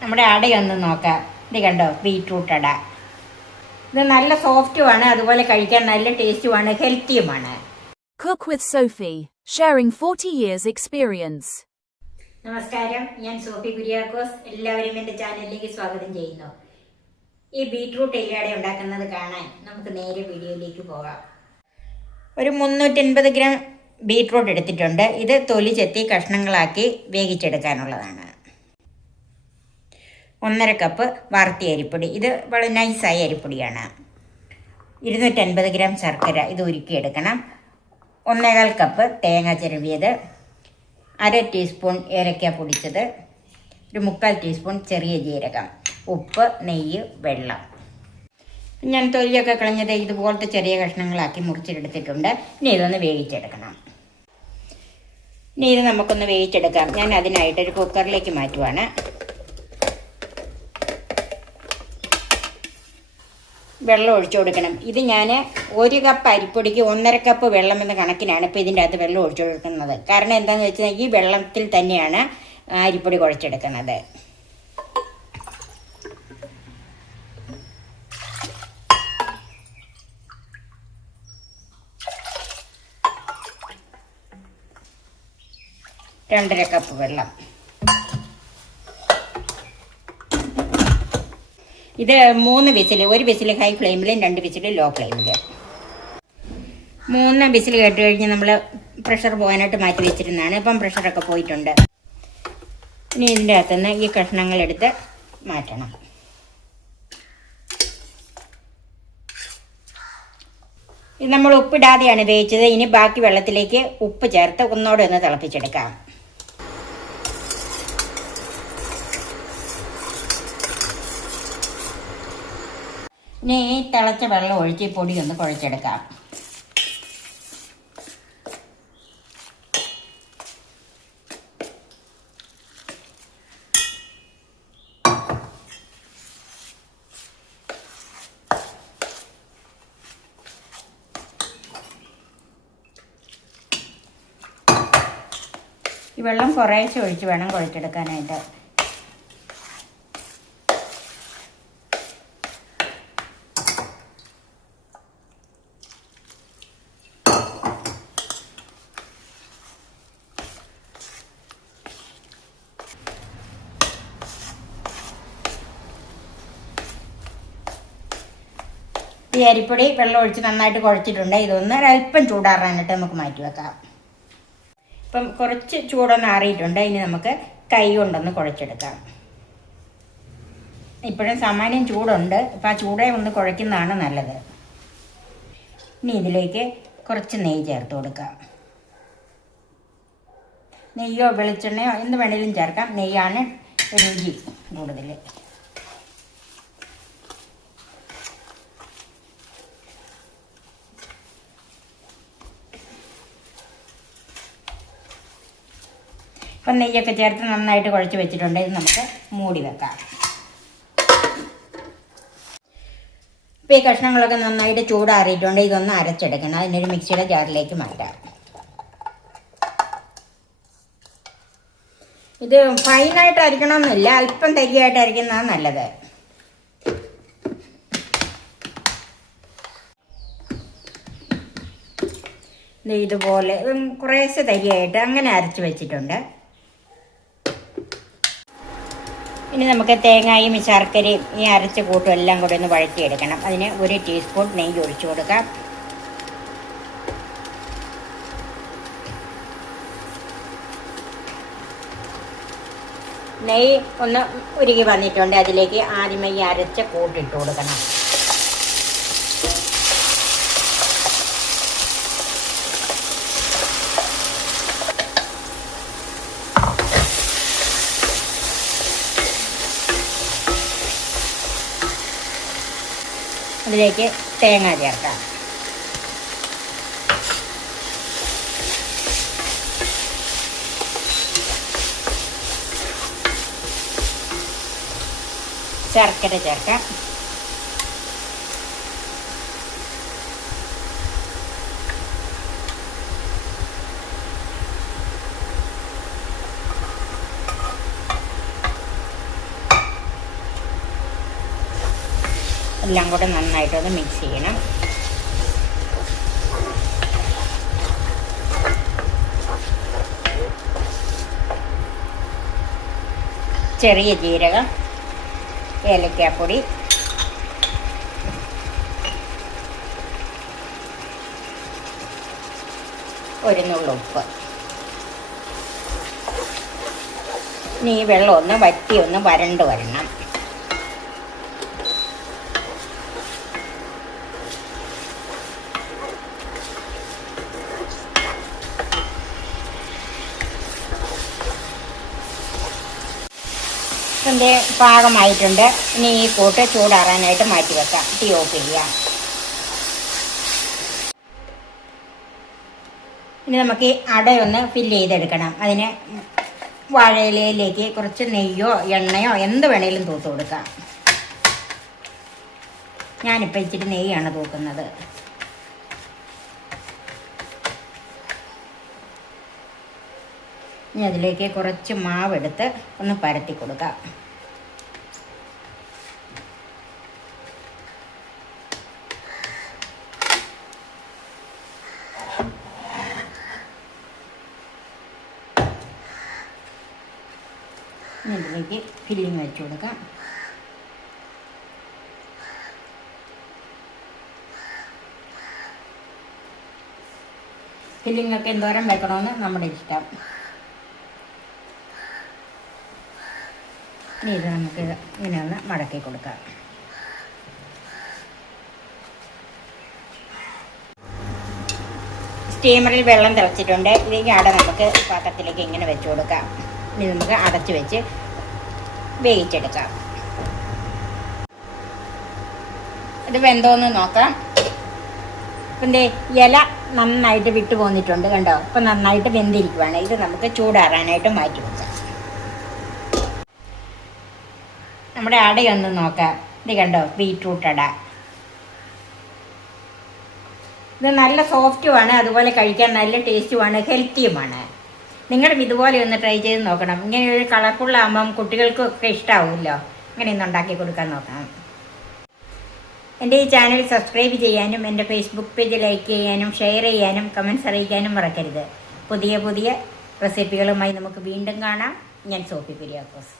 നമ്മുടെ അടയൊന്ന് നോക്കാം. ഇത് കണ്ടോ, ബീറ്റ്റൂട്ട് അട. ഇത് നല്ല സോഫ്റ്റുമാണ്, അതുപോലെ കഴിക്കാൻ നല്ല ടേസ്റ്റുമാണ്, ഹെൽത്തിയുമാണ്. Cook with Sophie, sharing 40 years experience. നമസ്കാരം, ഞാൻ സോഫി കുര്യാക്കോസ്. എല്ലാവരും എൻ്റെ ചാനലിലേക്ക് സ്വാഗതം ചെയ്യുന്നു. ഈ ബീറ്റ്റൂട്ട് എല്ലിയട ഉണ്ടാക്കുന്നത് കാണാൻ നമുക്ക് നേരെ വീഡിയോയിലേക്ക് പോകാം. ഒരു 350 ഗ്രാം ബീറ്റ്റൂട്ട് എടുത്തിട്ടുണ്ട്. ഇത് തൊലി ചെത്തി കഷ്ണങ്ങളാക്കി വേവിച്ചെടുക്കാനുള്ളതാണ്. 1.5 കപ്പ് വറുത്തിയ അരിപ്പൊടി, ഇത് വളരെ നൈസായ അരിപ്പൊടിയാണ്. 250 ഗ്രാം ശർക്കര, ഇത് ഉരുക്കിയെടുക്കണം. 1.25 കപ്പ് തേങ്ങ ചിരവിയത്, 1/2 ടീസ്പൂൺ ഏലക്ക പൊടിച്ചത്, ഒരു 3/4 ടീസ്പൂൺ ചെറിയ ജീരകം, ഉപ്പ്, നെയ്യ്, വെള്ളം. ഞാൻ തൊലിയൊക്കെ കളഞ്ഞത് ഇതുപോലത്തെ ചെറിയ കഷ്ണങ്ങളാക്കി മുറിച്ചെടുത്തിട്ടുണ്ട്. ഇനി ഇതൊന്ന് വേവിച്ചെടുക്കണം. ഇനി ഇത് നമുക്കൊന്ന് വേവിച്ചെടുക്കാം. ഞാൻ അതിനായിട്ടൊരു കുക്കറിലേക്ക് മാറ്റുവാണ്. വെള്ളം ഒഴിച്ചു കൊടുക്കണം. ഇത് ഞാൻ 1 കപ്പ് അരിപ്പൊടിക്ക് 1.5 കപ്പ് വെള്ളം എന്ന കണക്കിനാണ് ഇപ്പോൾ ഇതിൻ്റെ അകത്ത് വെള്ളം ഒഴിച്ചു കൊടുക്കുന്നത്. കാരണം എന്താണെന്ന് വെച്ചാൽ ഈ വെള്ളത്തിൽ തന്നെയാണ് അരിപ്പൊടി കുഴച്ചെടുക്കുന്നത്. രണ്ടര കപ്പ് വെള്ളം. ഇത് 3 വിസിൽ, 1 വിസിൽ ഹൈ ഫ്ലെയിമിലും 2 വിസിൽ ലോ ഫ്ലെയിമിൽ. 3 വിസിൽ കേട്ട് കഴിഞ്ഞ് നമ്മൾ പ്രഷർ പോകാനായിട്ട് മാറ്റി വെച്ചിരുന്നതാണ്. ഇപ്പം പ്രഷറൊക്കെ പോയിട്ടുണ്ട്. ഇനി ഇതിൻ്റെ അകത്തുനിന്ന് ഈ കഷ്ണങ്ങളെടുത്ത് മാറ്റണം. ഇത് നമ്മൾ ഉപ്പിടാതെയാണ് വേവിച്ചത്. ഇനി ബാക്കി വെള്ളത്തിലേക്ക് ഉപ്പ് ചേർത്ത് ഒന്നോടെ ഒന്ന് തിളപ്പിച്ചെടുക്കാം. ഇനി തിളച്ച വെള്ളം ഒഴിച്ച് ഈ പൊടി ഒന്ന് കുഴച്ചെടുക്കാം. ഈ വെള്ളം കുറേശ്ശെ ഒഴിച്ച് വേണം കുഴച്ചെടുക്കാനായിട്ട്. ഈ അരിപ്പൊടി വെള്ളം ഒഴിച്ച് നന്നായിട്ട് കുഴച്ചിട്ടുണ്ട്. ഇതൊന്ന് ഒരല്പം ചൂടാറാനായിട്ട് നമുക്ക് മാറ്റി വെക്കാം. ഇപ്പം കുറച്ച് ചൂടൊന്ന് ആറിയിട്ടുണ്ട്. ഇനി നമുക്ക് കൈ കൊണ്ടൊന്ന് കുഴച്ചെടുക്കാം. ഇപ്പോഴും സാമാന്യം ചൂടുണ്ട്. അപ്പം ആ ചൂടെ ഒന്ന് കുഴയ്ക്കുന്നതാണ് നല്ലത്. ഇനി ഇതിലേക്ക് കുറച്ച് നെയ്യ് ചേർത്ത് കൊടുക്കാം. നെയ്യോ വെളിച്ചെണ്ണയോ എന്ത് വേണേലും ചേർക്കാം. നെയ്യാണ് രുചി കൂടുതൽ. ഇപ്പം നെയ്യൊക്കെ ചേർത്ത് നന്നായിട്ട് കുഴച്ച് വെച്ചിട്ടുണ്ട്. ഇത് നമുക്ക് മൂടി വെക്കാം. ഇപ്പം ഈ കഷ്ണങ്ങളൊക്കെ നന്നായിട്ട് ചൂടാറിയിട്ടുണ്ട്. ഇതൊന്ന് അരച്ചെടുക്കണം. അതിനൊരു മിക്സിയുടെ ജാറിലേക്ക് മാറ്റാം. ഇത് ഫൈനായിട്ട് അരിക്കണമെന്നില്ല, അല്പം തരിയായിട്ട് അരിക്കുന്നതാണ് നല്ലത്. ഇതുപോലെ കുറേശ്ശെ തരിയായിട്ട് അങ്ങനെ അരച്ച് വെച്ചിട്ടുണ്ട്. ഇനി നമുക്ക് തേങ്ങയും ശർക്കരയും ഈ അരച്ച കൂട്ടും എല്ലാം കൂടി ഒന്ന് വഴറ്റിയെടുക്കണം. അതിന് 1 ടീസ്പൂൺ നെയ്യ് ഒഴിച്ചു കൊടുക്കാം. നെയ്യ് ഒന്ന് ഉരുകി വന്നിട്ടുണ്ട്. അതിലേക്ക് ആദ്യമേ ഈ അരച്ച കൂട്ടിട്ട് കൊടുക്കണം. അതിലേക്ക് തേങ്ങ ചേർക്കാം. ശർക്കര ചേർക്കാം. എല്ലാം കൂടെ നന്നായിട്ടൊന്ന് മിക്സ് ചെയ്യണം. ചെറിയ ജീരകം, ഏലക്കാപ്പൊടി, ഒരു നുള്ളു ഉപ്പ്. ഇനി ഈ വെള്ളം ഒന്ന് വറ്റി ഒന്ന് വരണ്ട് വരണം. ഇതിൻ്റെ പാകമായിട്ടുണ്ട്. ഇനി ഈ കൂട്ട് ചൂടാറാനായിട്ട് മാറ്റി വെക്കാം. തീ ഓഫ് ചെയ്യാം. ഇനി നമുക്ക് ഈ അടയൊന്ന് ഫില്ല് ചെയ്തെടുക്കണം. അതിന് വാഴയിലയിലേക്ക് കുറച്ച് നെയ്യോ എണ്ണയോ എന്ത് വേണേലും തൂത്ത് കൊടുക്കാം. ഞാനിപ്പോൾ ഇച്ചിരി നെയ്യാണ് തൂക്കുന്നത്. ഇനി അതിലേക്ക് കുറച്ച് മാവെടുത്ത് ഒന്ന് പരത്തി കൊടുക്കാം. ഇതിലേക്ക് ഫില്ലിങ് വെച്ച് കൊടുക്കാം. ഫില്ലിങ്ങൊക്കെ എന്തോരം വെക്കണമെന്ന് നമ്മുടെ ഇഷ്ടം. ഇനി ഇത് നമുക്കിത് ഇങ്ങനെ ഒന്ന് മടക്കി കൊടുക്കാം. സ്റ്റീമറിൽ വെള്ളം തിളച്ചിട്ടുണ്ട്. ഇതിലേക്ക് അട നമുക്ക് പാത്രത്തിലേക്ക് ഇങ്ങനെ വെച്ച് കൊടുക്കാം. ഇനി നമുക്ക് അടച്ച് വെച്ച് വേവിച്ചെടുക്കാം. ഇത് വെന്തോന്ന് നോക്കാം. ഇപ്പം ഇല നന്നായിട്ട് വിട്ടു പോന്നിട്ടുണ്ട്, കണ്ടോ? ഇപ്പം നന്നായിട്ട് വെന്തിരിക്കുവാണ്. ഇത് നമുക്ക് ചൂടാറാനായിട്ട് മാറ്റി വെക്കാം. നമ്മുടെ അടയൊന്ന് നോക്കാം. ഇത് കണ്ടോ, ബീറ്റ്റൂട്ട് അട. ഇത് നല്ല സോഫ്റ്റുമാണ്, അതുപോലെ കഴിക്കാൻ നല്ല ടേസ്റ്റുമാണ്, ഹെൽത്തിയുമാണ്. നിങ്ങളും ഇതുപോലെ ഒന്ന് ട്രൈ ചെയ്ത് നോക്കണം. ഇങ്ങനെ ഒരു കളർഫുള്ളാകുമ്പം കുട്ടികൾക്കൊക്കെ ഇഷ്ടമാവുമല്ലോ. ഇങ്ങനെ ഒന്ന് ഉണ്ടാക്കി കൊടുക്കാൻ നോക്കണം. എൻ്റെ ഈ ചാനൽ സബ്സ്ക്രൈബ് ചെയ്യാനും എൻ്റെ ഫേസ്ബുക്ക് പേജ് ലൈക്ക് ചെയ്യാനും ഷെയർ ചെയ്യാനും കമൻറ്റ്സ് അറിയിക്കാനും മറക്കരുത്. പുതിയ പുതിയ റെസിപ്പികളുമായി നമുക്ക് വീണ്ടും കാണാം. ഞാൻ സോഫി കുര്യാക്കോസ്.